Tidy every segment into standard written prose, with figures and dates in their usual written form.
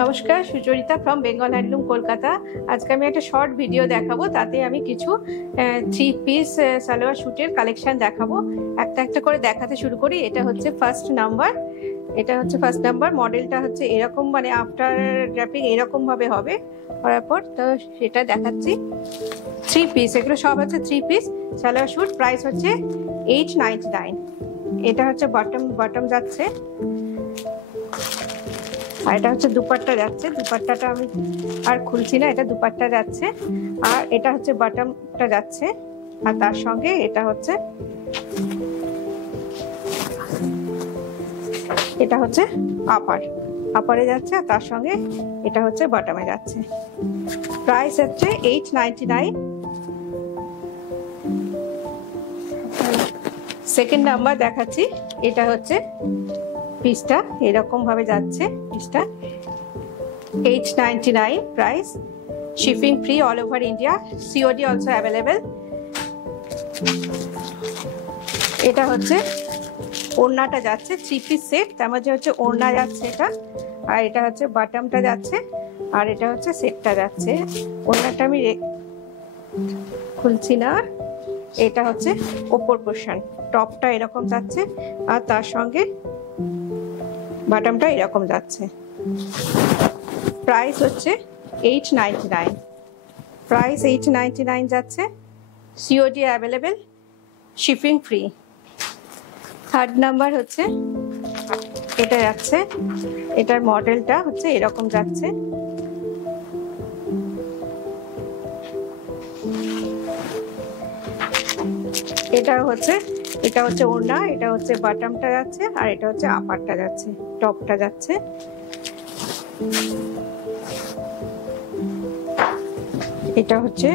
নমস্কার, Sucharita from Bengal handloom Kolkata. আজকে আমি একটা শর্ট ভিডিও দেখাবো, তাতে আমি কিছু 3 পিস সালোয়ার স্যুটের কালেকশন দেখাবো। একটা একটা করে দেখাতে শুরু করি। এটা হচ্ছে ফার্স্ট নাম্বার। মডেলটা হচ্ছে এরকম, মানে আফটার ড্র্যাপিং এরকম ভাবে হবে করার পর, তো সেটা দেখাচ্ছি। 3 পিস, এগুলো সব হচ্ছে 3 পিস সালোয়ার স্যুট। প্রাইস হচ্ছে 899। এটা হচ্ছে বটম যাচ্ছে, আর এটা হচ্ছে দুপাট্টা যাচ্ছে। দুপাট্টাটা আমি আর খুলছি না, এটা দুপাট্টা যাচ্ছে। আর এটা হচ্ছে বটমটা যাচ্ছে, আর তার সঙ্গে এটা হচ্ছে আপারে যাচ্ছে, আর তার সঙ্গে এটা হচ্ছে বটমে যাচ্ছে। প্রাইস হচ্ছে 899। সেকেন্ড নাম্বার দেখাচ্ছি। এটা হচ্ছে পিসটা এরকম ভাবে যাচ্ছে। পিসটা 899 price, shipping free all over India, COD also available. এটা হচ্ছে ওড়নাটা যাচ্ছে, 3 পিস সেট, তার মধ্যে হচ্ছে ওড়না যাচ্ছে এটা, আর এটা হচ্ছে বটমটা যাচ্ছে, আর এটা হচ্ছে সেটটা যাচ্ছে। ওড়নাটা আমি খুলছি না। এটা হচ্ছে ওপর পোর্শন, টপটা এরকম যাচ্ছে, আর তার সঙ্গে বটমটা এরকম যাচ্ছে। প্রাইস হচ্ছে 899। প্রাইস 899 যাচ্ছে, COD available, shipping free. Third number হচ্ছে এটা যাচ্ছে, এটার মডেলটা হচ্ছে এরকম যাচ্ছে। এটা হচ্ছে ওড়না, এটা হচ্ছে বটমটা যাচ্ছে, আর এটা হচ্ছে আপারটা যাচ্ছে, টপটা যাচ্ছে। এটা হচ্ছে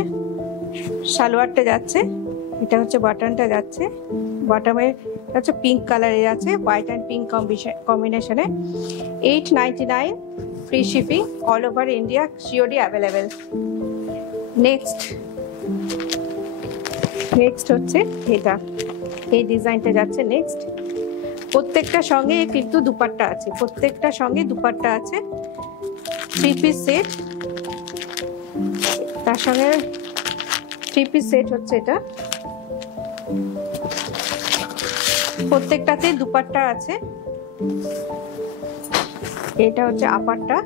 সালোয়ারটা যাচ্ছে, এটা হচ্ছে বাটনটা যাচ্ছে। বটমে হচ্ছে পিঙ্ক কালারে যাচ্ছে, হোয়াইট অ্যান্ড পিঙ্ক কম্বিনেশনে। 899, free shipping all over India, COD available. Next হচ্ছে এটা, এই ডিজাইনটা যাচ্ছে নেক্সট। প্রত্যেকটা সঙ্গে কিন্তু দুপাট্টা আছে, 3 পিস সেট, তার সঙ্গে 3 পিস সেট হচ্ছে এটা। প্রত্যেকটাতে দুপাট্টা আছে। এটা হচ্ছে আপারটা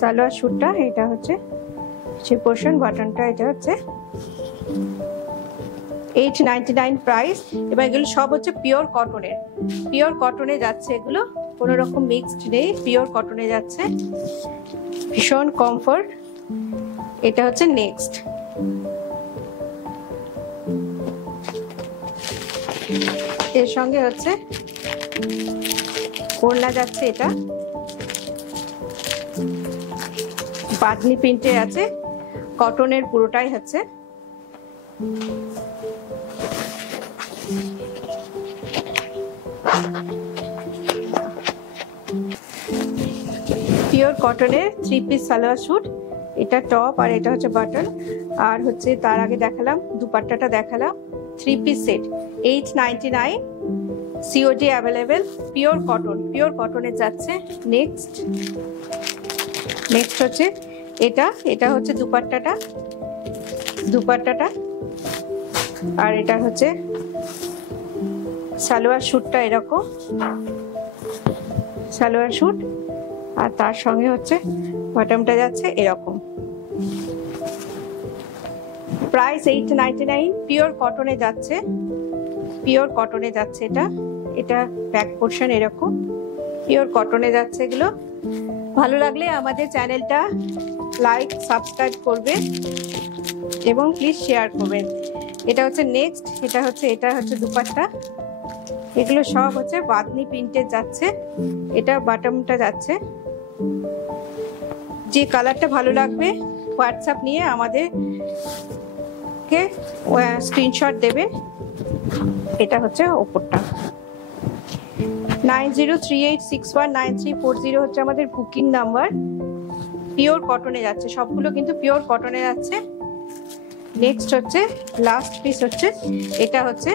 সালোয়ার স্যুটটা, এটা হচ্ছে সে পোর্শন, বাটনটা এটা হচ্ছে 899 প্রাইস। এবার এগুলো সব হচ্ছে পিওর কটনে যাচ্ছে, এগুলো কোনো রকম মিক্সড নেই, পিওর কটনে যাচ্ছে, ভীষণ কমফোর্ট। এটা হচ্ছে নেক্সট। এর সঙ্গে হচ্ছে ওড়না যাচ্ছে, এটা বাঁধনি প্রিন্টে আছে, কটনের পুরোটাই হচ্ছে। পিওর কটনের 3 পিস সালোয়ার স্যুট। এটা টপ, আর এটা হচ্ছে বাটন, আর হচ্ছে তার আগে দেখালাম দুপাট্টাটা দেখালাম। 3 piece set 899, COD available, pure কটনে যাচ্ছে। নেক্সট হচ্ছে এটা হচ্ছে দুপাট্টাটা, আর এটা হচ্ছে সালোয়ার স্যুটটা এরকম, সালোয়ার স্যুট, আর তার সঙ্গে হচ্ছে বটমটা যাচ্ছে এরকম। প্রাইস 899, পিওর কটনে যাচ্ছে, এটা ব্যাক পোর্শন এরকম, পিওর কটনে যাচ্ছে এগুলো। ভালো লাগলে আমাদের চ্যানেলটা লাইক সাবস্ক্রাইব করবে এবং প্লিজ শেয়ার করবেন। এটা হচ্ছে নেক্সট। এটা হচ্ছে দুপাট্টা। এগুলো সব হচ্ছে বাঁধনি প্রিন্টের যাচ্ছে, এটা বটমটা যাচ্ছে। যে কালারটা ভালো লাগবে হোয়াটসঅ্যাপ নিয়ে আমাদেরকে স্ক্রিনশট দেবেন। এটা হচ্ছে ওপরটা। 9038619340 হচ্ছে আমাদের বুকিং নাম্বার। পিওর কটনে যাচ্ছে, সবগুলো কিন্তু পিওর কটনে যাচ্ছে। নেক্সট হচ্ছে লাস্ট পিস হচ্ছে, এটা হচ্ছে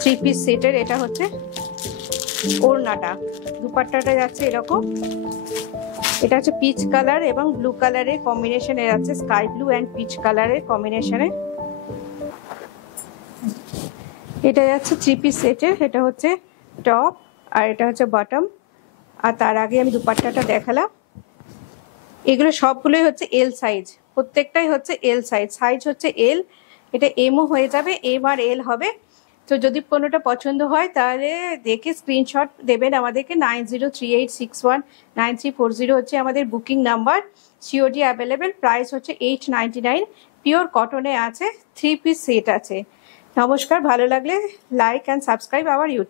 3 পিস সেটের, এটা হচ্ছে ওড়নাটা, দুপাট্টাটা যাচ্ছে এরকম, এটা হচ্ছে পিচ কালার এবং ব্লু কালারের কম্বিনেশনে আছে, স্কাই ব্লু অ্যান্ড পিচ কালারের কম্বিনেশনে। এটা যাচ্ছে 3 পিস সেটের, এটা হচ্ছে টপ আর এটা হচ্ছে বটম। আর তার আগে আমি দুপাট্টাটা দেখালাম। এগুলো সবগুলোই হচ্ছে এল সাইজ, প্রত্যেকটাই হচ্ছে এল সাইজ, সাইজ হচ্ছে এল। এটা এমও হয়ে যাবে, এম আর এল হবে। তো যদি কোনোটা পছন্দ হয় তাহলে দেখে স্ক্রিনশট দেবেন আমাদেরকে। 9038619340 হচ্ছে আমাদের booking number. COD available, price হচ্ছে 899। পিওর কটনে আছে, 3 পিস সেট আছে। নমস্কার, ভালো লাগলে like and subscribe our YouTube.